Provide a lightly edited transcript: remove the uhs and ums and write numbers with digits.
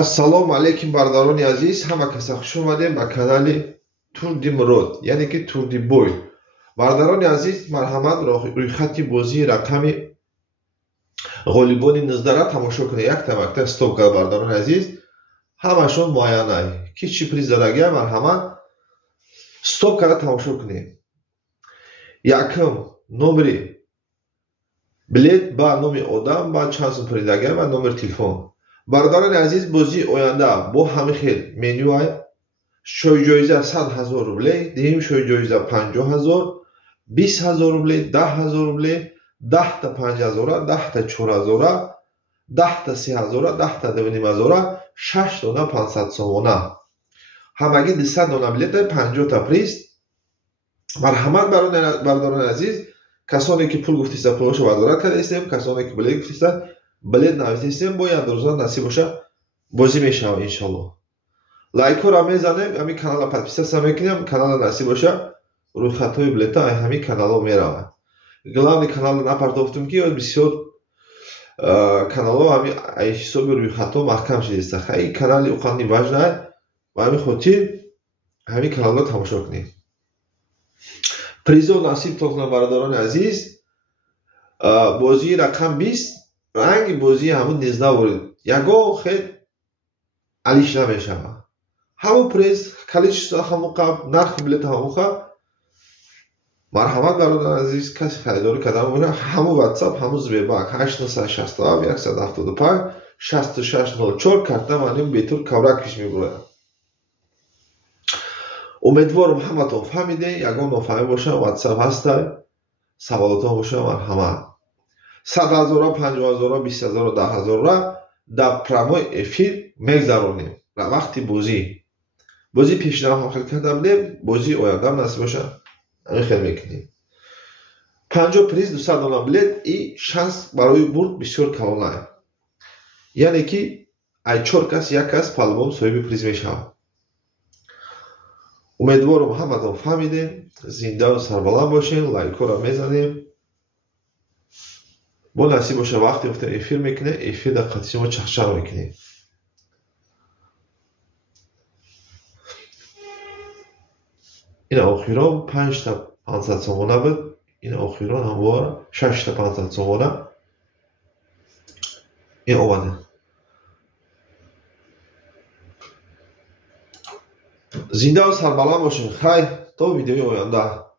Ассалому алейкум бародарони азиз, ҳама каса хуш омадем ба канали Турди Мурод, яъне ки Турди бой. Бародарони азиз, марҳамат рӯйхати бозии рақами ғолибони 19 тамошо кунед. Як стоп кар бародарони азиз, ҳамашон муайянай. Ки чӣ приз дарагия, марҳамат стоп кара тамошо кунед. Якум номери билет ба номи одам ба чанд сум придагия ва номери телефон. Бародарони азиз, бозии оянда бо ҳами хел менюай. Шои ҷоиза 100,000 рублей, дим шои ҷоиза 50,000, 20,000 рублей, 10,000 рублей, 10 та 5,000, 10 та 4,000, 10 та 3,000, 10 та 2,500, 6 дона 500 сомона. Ҳамаги 200 дона билета, 50 та приз. Марҳамат бародарони азиз, касоне ки пул гуфтиста пулошо вардорат кардастем, касоне ки билет гуфтиста билет навистем, бо яндрӯза насиб боша бозӣ мешавад иншаллоҳ. Лайкора мезанем, ҳамин канала подписатсия мекунем, канала насиб боша рӯйхатҳои билета ай ҳамин канало меравад. Главни канала напартофтум ки бисёр канало ҳамин ай ҳисоби рӯйхатҳо маҳкам шидааст. Хай канали уқанни важна ва ҳамин хотир ҳамин каналро тамошо кунед. Призо насиб токна бародарони азиз. Бозии рақам 20, ранги бозии ҳамун 19 ворид. Ягон хел алиш намешавад. ҳамун приз, количество ҳамун қабл, нархи билета ҳамун қабл. Марҳамат бародарони азиз, каси харидорӣ кардан бошад, ҳамун WhatsApp, ҳамун Сбербанк 8967 175 6604 карта маним бетур кавракиш мебурад. Умедворам ҳаматон фаҳмидед. Ягон нофаҳмӣ боша WhatsApp ҳастай, саволотон боша марҳамат. 100,000, 50,000, 20,000, 10,000 дар прямой эфир мегзаронем. Дар вақти бозӣ пешнава ҳам хел карда будем, бозии оянда насиб боша ҳамин хел мекунем. 50 приз, 200 дона билет и шанс барои бурд бисёр калонай. Яъне ки ай 4 кас, як кас палвон соҳиби приз мешавад. Умедворам ҳаматон фаҳмидем. Зиндану сарбаланд бошем. Лайкора мезанем. Бо насиб боша вақте гуфтем эфир мекунем, эфир дар қатъи мо чахчах мекунем. ин охирон 5 та 500 сомона буд. ин охирон ҳамвора 6 та 500 сомона. ин омада. Зинда ва сарбаланд бошед. Хай то видеои оянда.